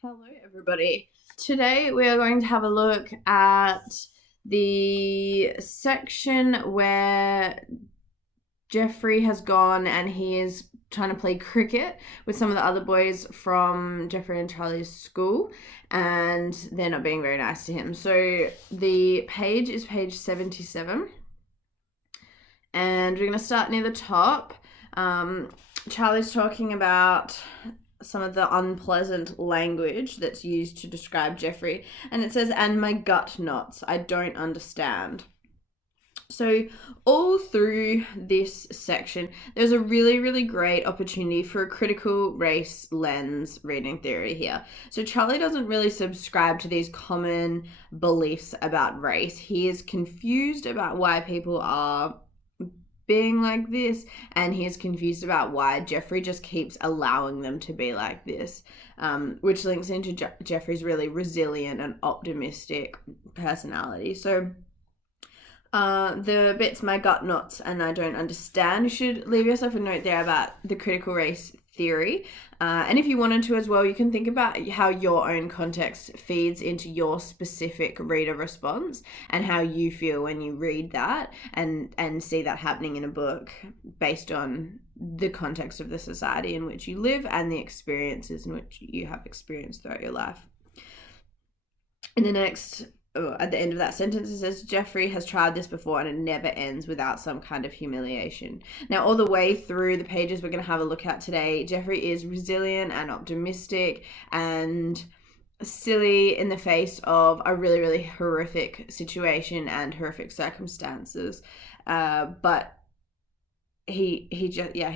Hello, everybody. Today we are going to have a look at the section where Jeffrey has gone and he is trying to play cricket with some of the other boys from Jeffrey and Charlie's school, and they're not being very nice to him. So the page is page 77, and we're going to start near the top. Charlie's talking about some of the unpleasant language that's used to describe Jeffrey. And it says, and my gut knots, I don't understand. So all through this section, there's a really, really great opportunity for a critical race lens reading theory here. So Charlie doesn't really subscribe to these common beliefs about race. He is confused about why people are being like this, and he's confused about why Jeffrey just keeps allowing them to be like this, which links into Jeffrey's really resilient and optimistic personality. So the bits my gut knots and I don't understand, you should leave yourself a note there about the critical race theory. And if you wanted to as well, you can think about how your own context feeds into your specific reader response and how you feel when you read that and see that happening in a book based on the context of the society in which you live and the experiences in which you have experienced throughout your life. In the next at the end of that sentence, it says, Jeffrey has tried this before and it never ends without some kind of humiliation. Now, all the way through the pages we're going to have a look at today, Jeffrey is resilient and optimistic and silly in the face of a really, really horrific situation and horrific circumstances. But he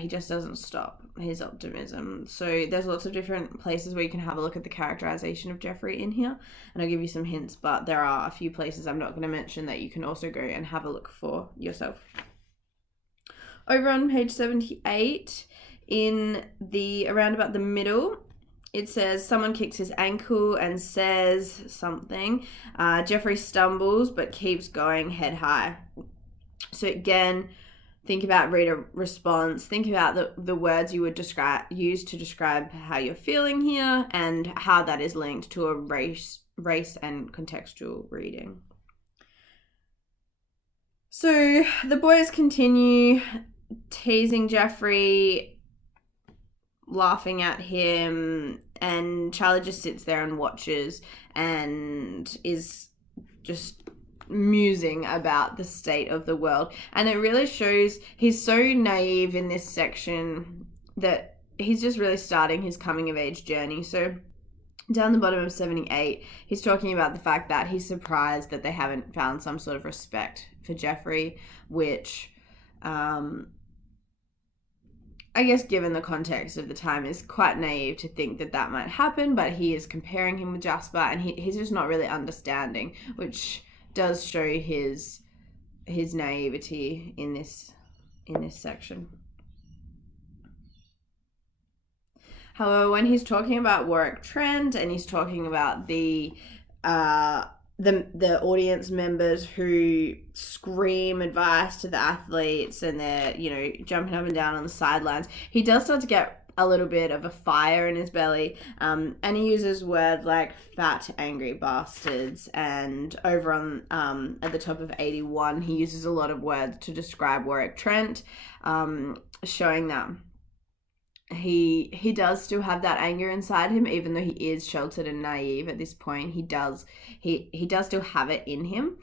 just doesn't stop his optimism. So there's lots of different places where you can have a look at the characterization of Jeffrey in here, and I'll give you some hints, but there are a few places I'm not going to mention that you can also go and have a look for yourself. Over on page 78, in the around about the middle, it says someone kicks his ankle and says something. Jeffrey stumbles but keeps going head high. So again, think about reader response. Think about the words you would use to describe how you're feeling here and how that is linked to a race and contextual reading. So the boys continue teasing Jeffrey, laughing at him, and Charlie just sits there and watches and is just musing about the state of the world. And it really shows he's so naive in this section that he's just really starting his coming of age journey. So down the bottom of 78, he's talking about the fact that he's surprised that they haven't found some sort of respect for Jeffrey, which I guess given the context of the time is quite naive to think that that might happen, but he is comparing him with Jasper and he's just not really understanding, which does show his naivety in this section. However, when he's talking about Warwick Trent and he's talking about the audience members who scream advice to the athletes and they're, jumping up and down on the sidelines, he does start to get a little bit of a fire in his belly, and he uses words like fat angry bastards, and over on at the top of 81 he uses a lot of words to describe Warwick Trent, showing that he does still have that anger inside him, even though he is sheltered and naive at this point. He does still have it in him.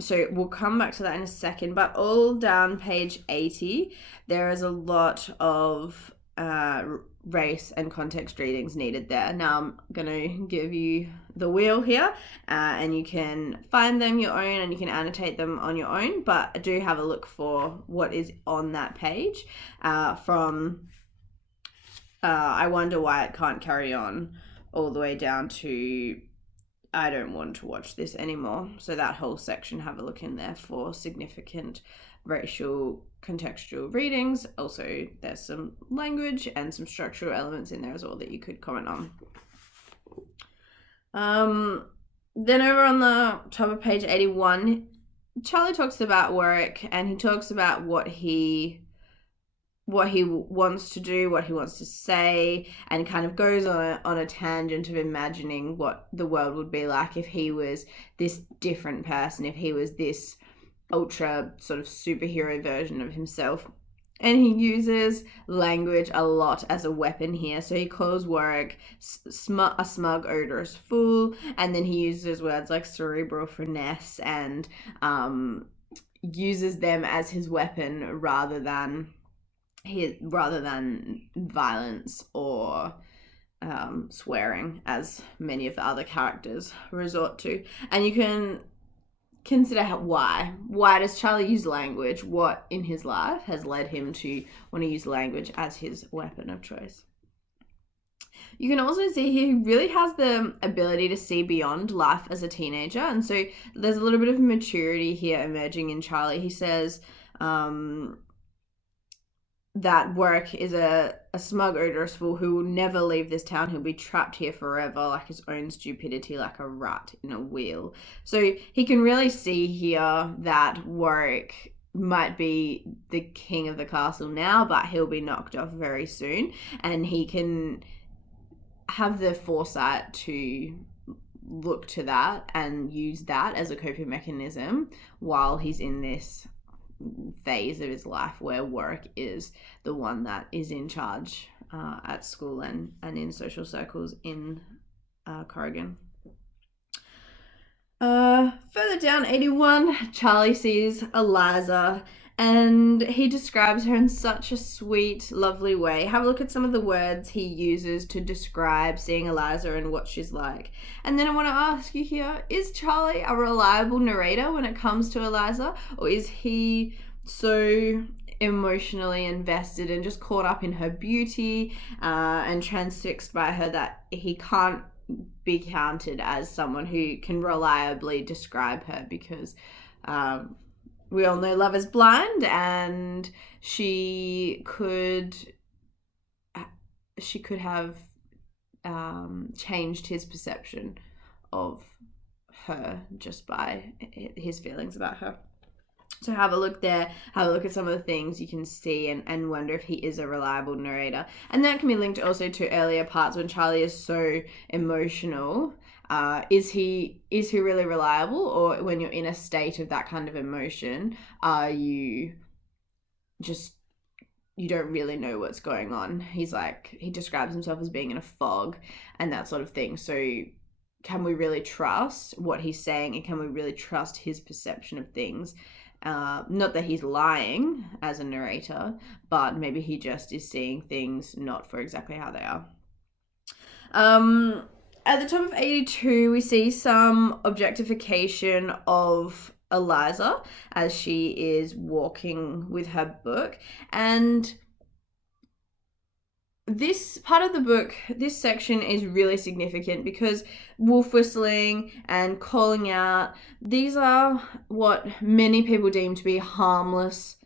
So we'll come back to that in a second, but all down page 80, there is a lot of race and context readings needed there. Now I'm going to give you the wheel here, and you can find them your own and you can annotate them on your own, but do have a look for what is on that page from I wonder why it can't carry on all the way down to I don't want to watch this anymore. So that whole section, have a look in there for significant racial contextual readings. Also, there's some language and some structural elements in there as well that you could comment on. Then over on the top of page 81, Charlie talks about Warwick and he talks about what he what he wants to do, what he wants to say, and kind of goes on a tangent of imagining what the world would be like if he was this different person, if he was this ultra sort of superhero version of himself. And he uses language a lot as a weapon here. So he calls Warwick a smug, odorous fool, and then he uses words like cerebral finesse and uses them as his weapon rather than violence or swearing, as many of the other characters resort to. And you can consider why does Charlie use language? What in his life has led him to want to use language as his weapon of choice? You can also see he really has the ability to see beyond life as a teenager, and so there's a little bit of maturity here emerging in Charlie. He says that Warwick is a smug, odorous fool who will never leave this town. He'll be trapped here forever, like his own stupidity, like a rat in a wheel. So he can really see here that Warwick might be the king of the castle now, but he'll be knocked off very soon, and he can have the foresight to look to that and use that as a coping mechanism while he's in this phase of his life where Warwick is the one that is in charge at school and in social circles in Corrigan. Further down, 81, Charlie sees Eliza, and he describes her in such a sweet, lovely way. Have a look at some of the words he uses to describe seeing Eliza and what she's like. And then I want to ask you here, is Charlie a reliable narrator when it comes to Eliza? Or is he so emotionally invested and just caught up in her beauty and transfixed by her that he can't be counted as someone who can reliably describe her? Because we all know love is blind, and she could have changed his perception of her just by his feelings about her. So have a look there, have a look at some of the things you can see and wonder if he is a reliable narrator. And that can be linked also to earlier parts when Charlie is so emotional. Is he really reliable? Or when you're in a state of that kind of emotion, are you just, you don't really know what's going on? He describes himself as being in a fog and that sort of thing. So can we really trust what he's saying, and can we really trust his perception of things? Not that he's lying as a narrator, but maybe he just is seeing things not for exactly how they are. At the top of 82, we see some objectification of Eliza as she is walking with her book. And this part of the book, this section is really significant because wolf whistling and calling out, these are what many people deem to be harmless,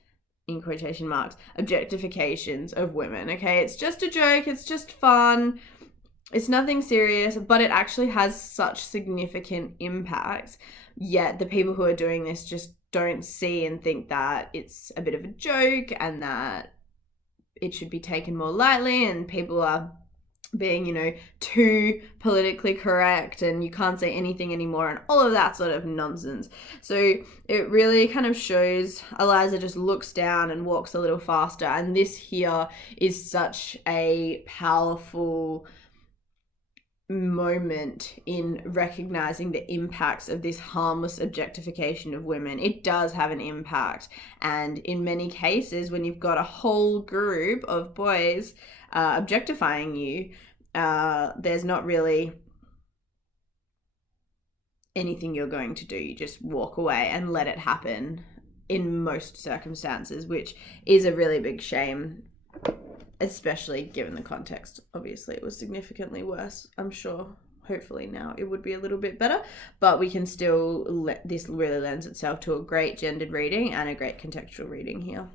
in quotation marks, objectifications of women, okay? It's just a joke, it's just fun, it's nothing serious, but it actually has such significant impact. Yet the people who are doing this just don't see and think that it's a bit of a joke and that it should be taken more lightly, and people are being, too politically correct and you can't say anything anymore and all of that sort of nonsense. So it really kind of shows Eliza just looks down and walks a little faster, and this here is such a powerful moment in recognizing the impacts of this harmless objectification of women. It does have an impact, and in many cases when you've got a whole group of boys objectifying you, there's not really anything you're going to do. You just walk away and let it happen in most circumstances, which is a really big shame, especially given the context. Obviously it was significantly worse, I'm sure. Hopefully now it would be a little bit better, but we can still this really lends itself to a great gendered reading and a great contextual reading here.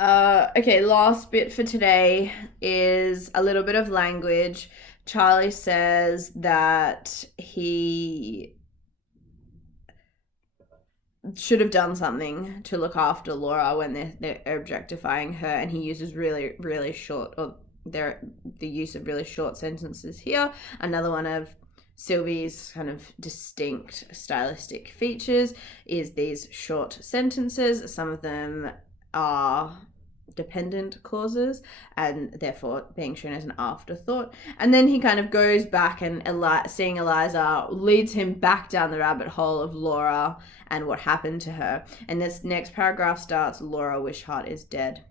Okay, last bit for today is a little bit of language. Charlie says that he should have done something to look after Laura when they're objectifying her, and he uses really, really short, or the use of really short sentences here. Another one of Sylvie's kind of distinct stylistic features is these short sentences. Some of them are dependent clauses and therefore being shown as an afterthought. And then he kind of goes back, and seeing Eliza leads him back down the rabbit hole of Laura and what happened to her. And this next paragraph starts, Laura Wishart is dead.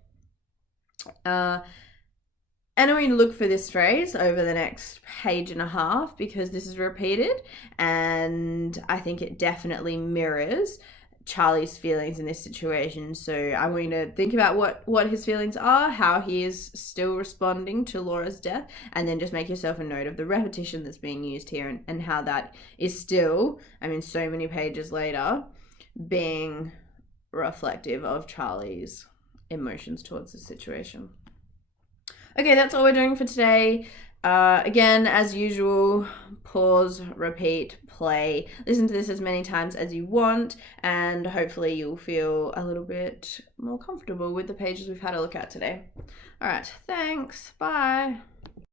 And we look for this phrase over the next page and a half because this is repeated, and I think it definitely mirrors Charlie's feelings in this situation. So I'm going to think about what his feelings are, how he is still responding to Laura's death, and then just make yourself a note of the repetition that's being used here and how that is still, I mean, so many pages later, being reflective of Charlie's emotions towards the situation. Okay, that's all we're doing for today. Again, as usual, pause, repeat, play. Listen to this as many times as you want, and hopefully you'll feel a little bit more comfortable with the pages we've had a look at today. All right, thanks. Bye.